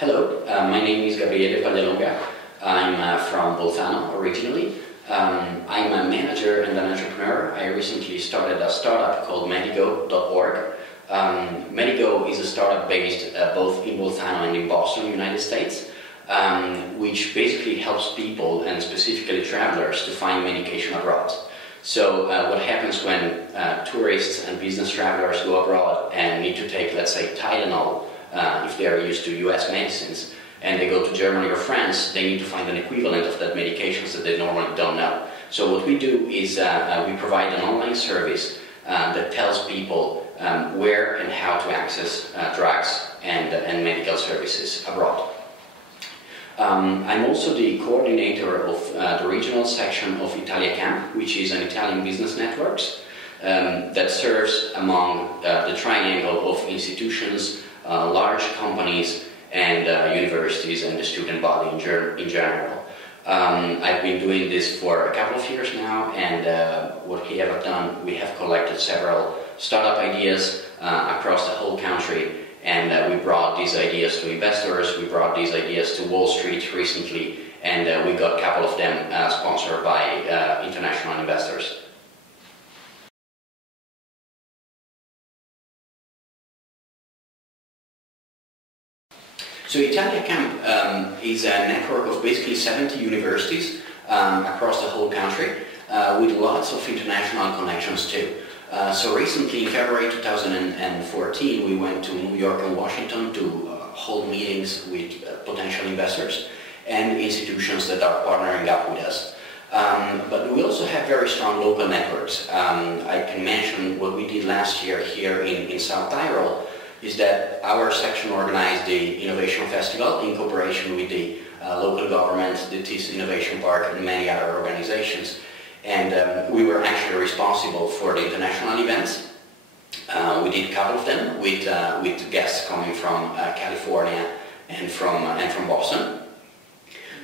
Hello, my name is Gabriele Paglialonga. I'm from Bolzano originally. I'm a manager and an entrepreneur. I recently started a startup called Medigo.org. Medigo is a startup based both in Bolzano and in Boston, United States, which basically helps people and specifically travelers to find medication abroad. So what happens when tourists and business travelers go abroad and need to take, let's say, Tylenol, if they are used to US medicines, and they go to Germany or France, they need to find an equivalent of that medications that they normally don't know. So what we do is we provide an online service that tells people where and how to access drugs and medical services abroad. I'm also the coordinator of the regional section of Italiacamp, which is an Italian business network that serves among the triangle of institutions, large companies, and universities and the student body in general. I've been doing this for a couple of years now, and what we have done, we have collected several startup ideas across the whole country, and we brought these ideas to investors, we brought these ideas to Wall Street recently, and we got a couple of them sponsored by international investors. So Italiacamp is a network of basically 70 universities across the whole country with lots of international connections too. So recently in February 2014 we went to New York and Washington to hold meetings with potential investors and institutions that are partnering up with us. But we also have very strong local networks. I can mention what we did last year here in Sout Tyrol, is that our section organized the Innovation Festival in cooperation with the local government, the TIS Innovation Park, and many other organizations. And we were actually responsible for the international events. We did a couple of them with guests coming from California and from Boston.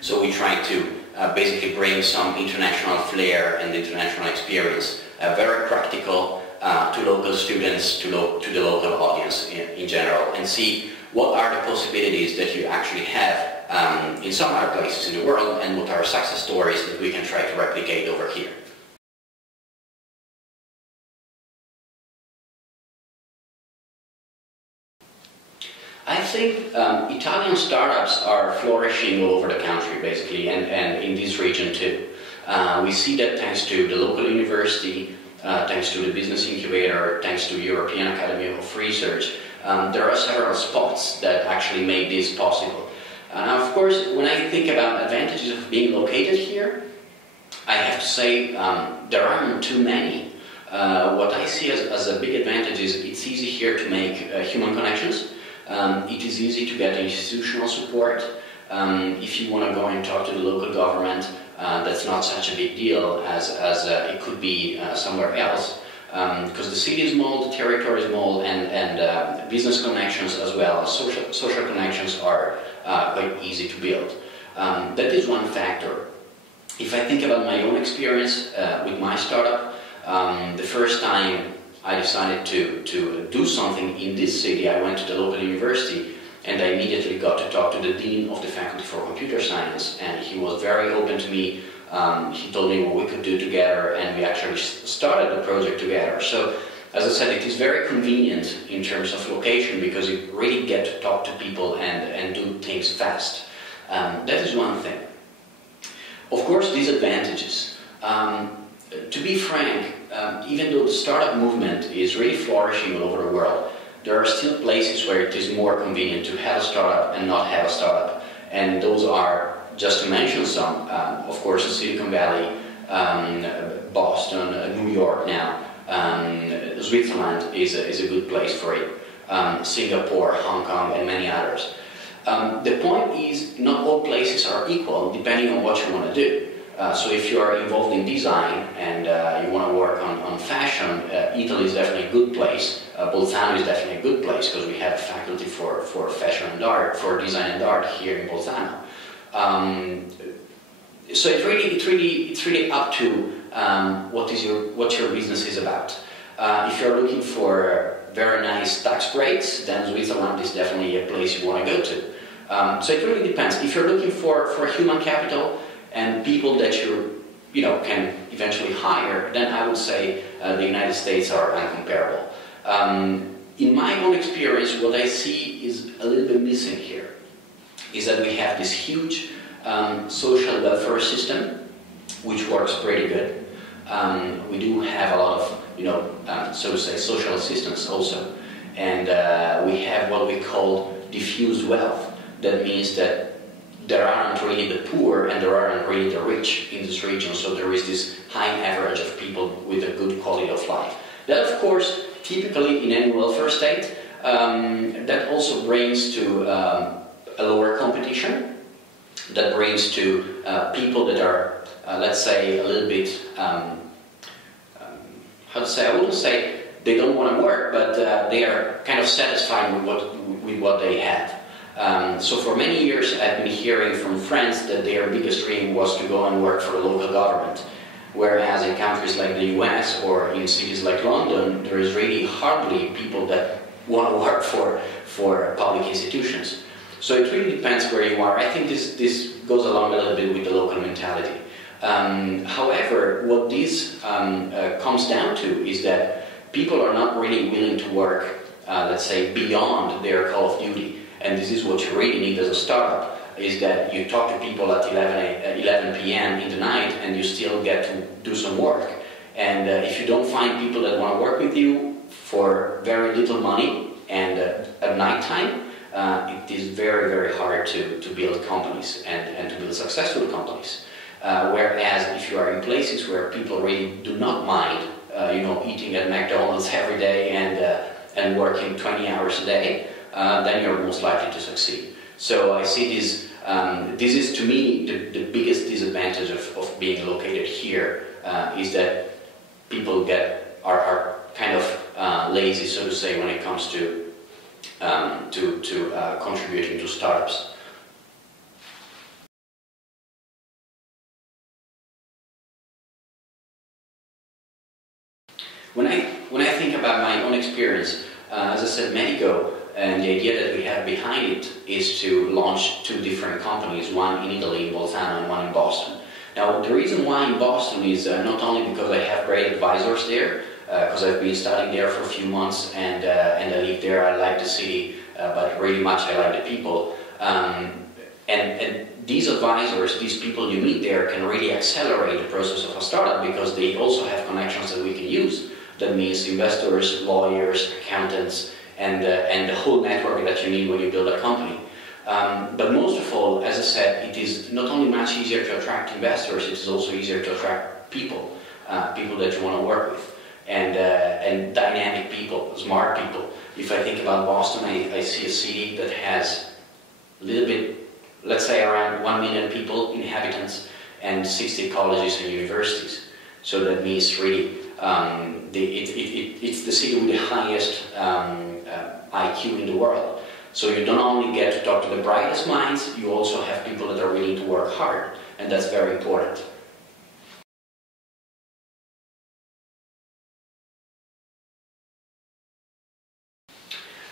So we tried to basically bring some international flair and international experience, very practical, to local students, to the local audience in general, and see what are the possibilities that you actually have in some other places in the world, and what are success stories that we can try to replicate over here. I think Italian startups are flourishing all over the country, basically, and in this region too. We see that thanks to the local university, thanks to the business incubator, thanks to European Academy of Research. There are several spots that actually make this possible. Of course, when I think about advantages of being located here, I have to say there aren't too many. What I see as a big advantage is it's easy here to make human connections. It is easy to get institutional support. If you want to go and talk to the local government, that's not such a big deal as it could be somewhere else, because the city is small, the territory is small, and business connections as well as social connections are quite easy to build. That is one factor. If I think about my own experience with my startup, the first time I decided to do something in this city, I went to the local university, and I immediately got to talk to the Dean of the Faculty for Computer Science, and he was very open to me. He told me what we could do together, and we actually started the project together. So, as I said, it is very convenient in terms of location, because you really get to talk to people and do things fast. That is one thing. Of course, disadvantages. To be frank, even though the startup movement is really flourishing all over the world, there are still places where it is more convenient to have a startup and not have a startup. And those are, just to mention some, of course, Silicon Valley, Boston, New York now. Switzerland is a good place for it. Singapore, Hong Kong, and many others. The point is, not all places are equal, depending on what you want to do. So if you are involved in design and you want to work on fashion, Italy is definitely a good place. Bolzano is definitely a good place, because we have a faculty for fashion and art, for design and art here in Bolzano. So it's really up to what your business is about. If you're looking for very nice tax breaks, then Switzerland is definitely a place you want to go to. So it really depends. If you're looking for human capital and people that can eventually hire, then I would say the United States are incomparable. In my own experience, what I see is a little bit missing here, is that we have this huge social welfare system, which works pretty good. We do have a lot of, so to say, social assistance also. And we have what we call diffused wealth. That means that there aren't really the poor and there aren't really the rich in this region, so there is this high average of people with a good quality of life. That, of course, typically in any welfare state, that also brings to a lower competition, that brings to people that are, let's say, a little bit, how to say, I wouldn't say they don't want to work, but they are kind of satisfied with what they have. So for many years I've been hearing from friends that their biggest dream was to go and work for the local government, whereas in countries like the US or in cities like London, there is really hardly people that want to work for public institutions. So it really depends where you are. I think this goes along a little bit with the local mentality. However, what this comes down to is that people are not really willing to work, let's say, beyond their call of duty. And this is what you really need as a startup, is that you talk to people at 11 p.m. in the night and you still get to do some work. And if you don't find people that want to work with you for very little money and at night time, it is very, very hard to build companies and to build successful companies. Whereas if you are in places where people really do not mind, eating at McDonald's every day and working 20 hours a day, then you're most likely to succeed. So I see this. This is to me the biggest disadvantage of being located here, is that people are kind of lazy, so to say, when it comes to contributing to startups. When I think about my own experience, as I said, Medico, and the idea that we have behind it is to launch 2 different companies, one in Italy, in Bolzano, and one in Boston. Now, the reason why in Boston is not only because I have great advisors there, because I've been studying there for a few months and I live there. I like the city, but really much I like the people. And these advisors, these people you meet there, can really accelerate the process of a startup because they also have connections that we can use. That means investors, lawyers, accountants, and the whole network that you need when you build a company. But most of all, as I said, it is not only much easier to attract investors, it is also easier to attract people, people that you want to work with, and dynamic people, smart people. If I think about Boston, I see a city that has a little bit, let's say around 1 million people, inhabitants, and 60 colleges and universities. So that means really it's the city with the highest IQ in the world. So you don't only get to talk to the brightest minds, you also have people that are willing to work hard, and that's very important.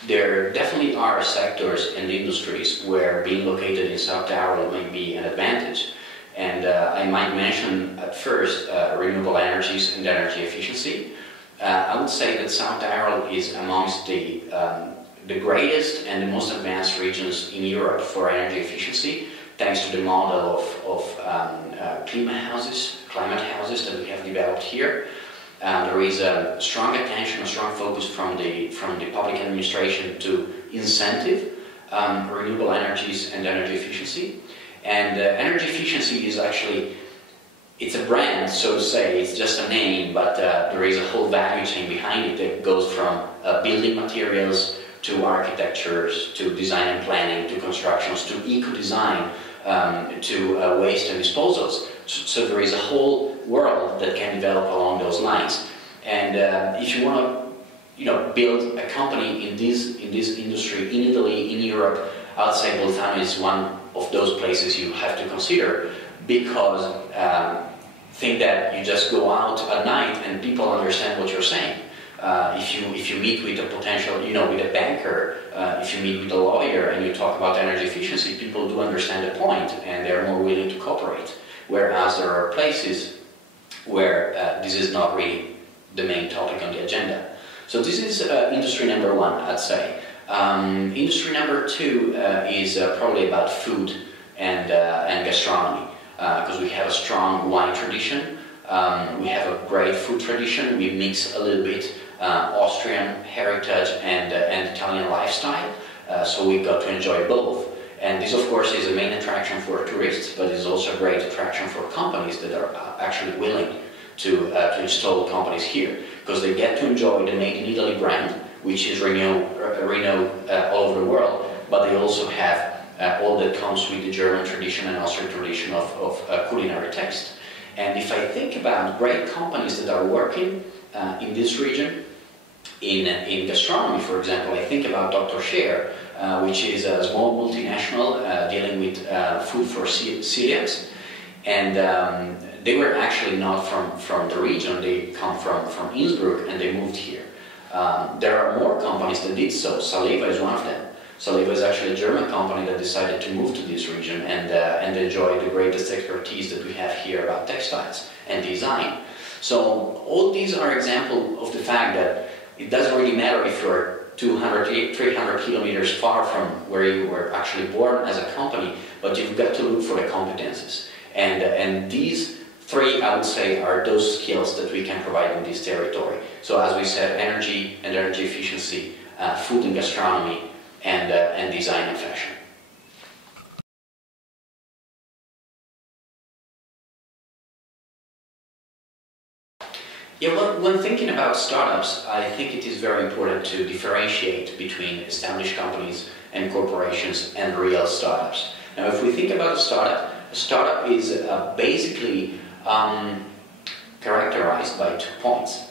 There definitely are sectors and industries where being located in Sout Tyrol may be an advantage. And I might mention at first renewable energies and energy efficiency. I would say that Sout Tyrol is amongst the greatest and the most advanced regions in Europe for energy efficiency, thanks to the model of climate houses that we have developed here. There is a strong attention, a strong focus from the public administration to incentive renewable energies and energy efficiency. And energy efficiency is actually, it's a brand, so to say, it's just a name, but there is a whole value chain behind it that goes from building materials to architectures, to design and planning, to constructions, to eco-design, to waste and disposals. So there is a whole world that can develop along those lines. And if you want to build a company in this industry in Italy, in Europe, I'd say Bolzano is one of those places you have to consider, because think that you just go out at night and people understand what you're saying. If you meet with a potential, with a banker, if you meet with a lawyer and you talk about energy efficiency, people do understand the point and they're more willing to cooperate. Whereas there are places where this is not really the main topic on the agenda. So this is industry number one, I'd say. Industry number two is probably about food and gastronomy, because we have a strong wine tradition. We have a great food tradition. We mix a little bit Austrian heritage and Italian lifestyle, so we got to enjoy both. And this, of course, is a main attraction for tourists, but it's also a great attraction for companies that are actually willing to install companies here, because they get to enjoy the Made in Italy brand, which is renowned all over the world, but they also have all that comes with the German tradition and Austrian tradition of culinary taste. And if I think about great companies that are working in this region, in gastronomy, for example, I think about Dr. Scheer, which is a small multinational dealing with food for celiacs, and they were actually not from the region. They come from Innsbruck and they moved here. There are more companies that did so. Saleva is one of them. Saleva is actually a German company that decided to move to this region and enjoy the greatest expertise that we have here about textiles and design. So all these are examples of the fact that it doesn't really matter if you're 200, 300 kilometers far from where you were actually born as a company, but you've got to look for the competences. And these three, I would say, are those skills that we can provide in this territory. So as we said, energy and energy efficiency, food and gastronomy, and design and fashion. Yeah, well, when thinking about startups, I think it is very important to differentiate between established companies and corporations and real startups. Now, if we think about a startup is basically characterized by 2 points.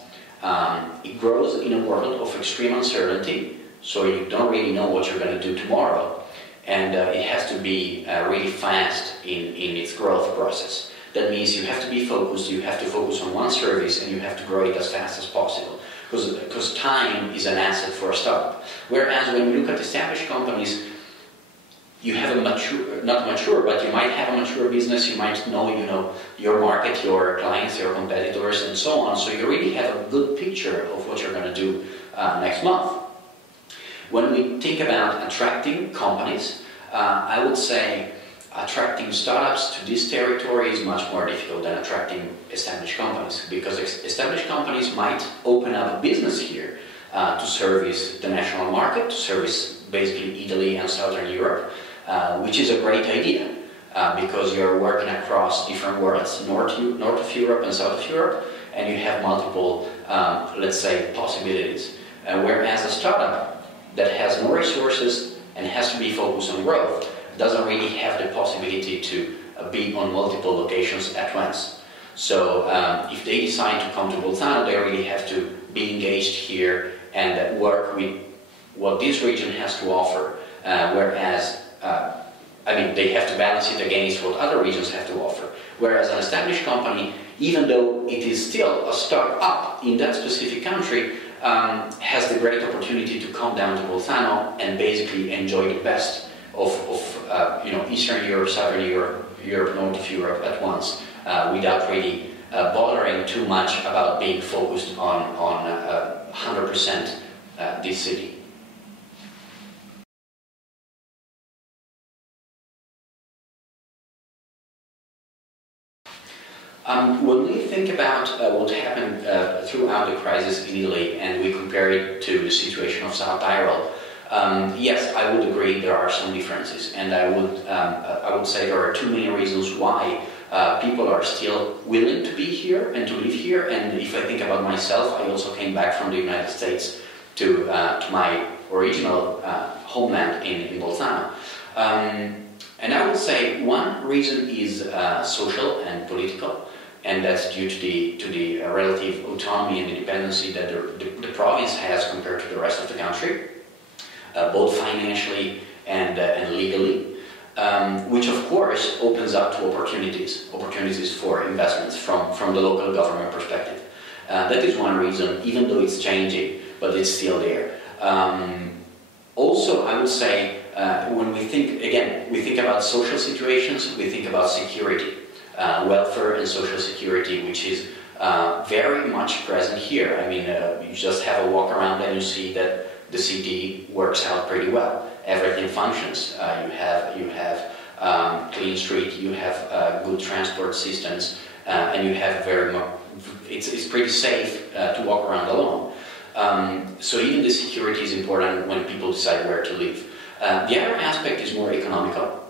It grows in a world of extreme uncertainty, so you don't really know what you're going to do tomorrow, and it has to be really fast in its growth process. That means you have to be focused, you have to focus on one service, and you have to grow it as fast as possible, because time is an asset for a startup. Whereas when we look at established companies, you have a mature, not mature, but you might have a mature business, you might know your market, your clients, your competitors, and so on, so you really have a good picture of what you're going to do next month. When we think about attracting companies, I would say attracting startups to this territory is much more difficult than attracting established companies, because established companies might open up a business here to service the national market, to service basically Italy and Southern Europe, which is a great idea because you're working across different worlds, north of Europe and south of Europe, and you have multiple, let's say, possibilities. Whereas a startup that has no resources and has to be focused on growth doesn't really have the possibility to be on multiple locations at once. So if they decide to come to Bolzano, they really have to be engaged here and work with what this region has to offer, whereas, they have to balance it against what other regions have to offer. Whereas an established company, even though it is still a start-up in that specific country, has the great opportunity to come down to Bolzano and basically enjoy the best of Eastern Europe, Southern Europe, North of Europe at once, without really bothering too much about being focused on 100% this city. When we think about what happened throughout the crisis in Italy and we compare it to the situation of Sout Tyrol, yes, I would agree there are some differences, and I would say there are too many reasons why people are still willing to be here and to live here. And if I think about myself, I also came back from the United States to my original homeland in Bolzano. And I would say one reason is social and political, and that's due to the relative autonomy and independency that the province has compared to the rest of the country, both financially and legally, which of course opens up to opportunities for investments from the local government perspective. That is one reason, even though it's changing, but it's still there. Also, I would say, when we think, again, we think about social situations, we think about security, welfare and social security, which is very much present here. I mean, you just have a walk around and you see that the city works out pretty well. Everything functions. You have clean street, you have good transport systems, and you have it's pretty safe to walk around alone. So even the security is important when people decide where to live. The other aspect is more economical,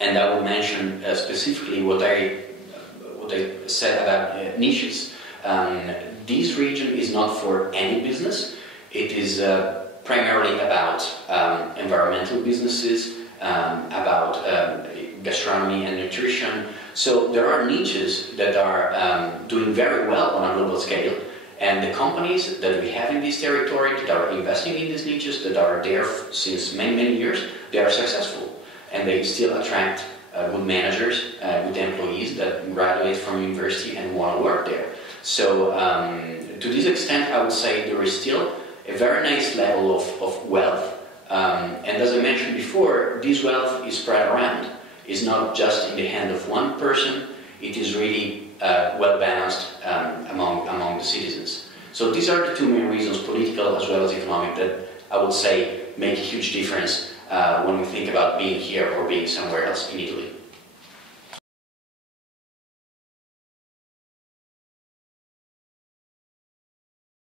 and I will mention specifically what I said about niches. This region is not for any business. It is primarily about environmental businesses, about gastronomy and nutrition. So there are niches that are doing very well on a global scale, and the companies that we have in this territory that are investing in these niches, that are there since many years, they are successful, and they still attract good managers, good employees that graduate from university and want to work there. So to this extent, I would say there is still a very nice level of wealth, and as I mentioned before, this wealth is spread around. It's not just in the hand of one person, it is really well balanced among the citizens. So these are the two main reasons, political as well as economic, that I would say make a huge difference when we think about being here or being somewhere else in Italy.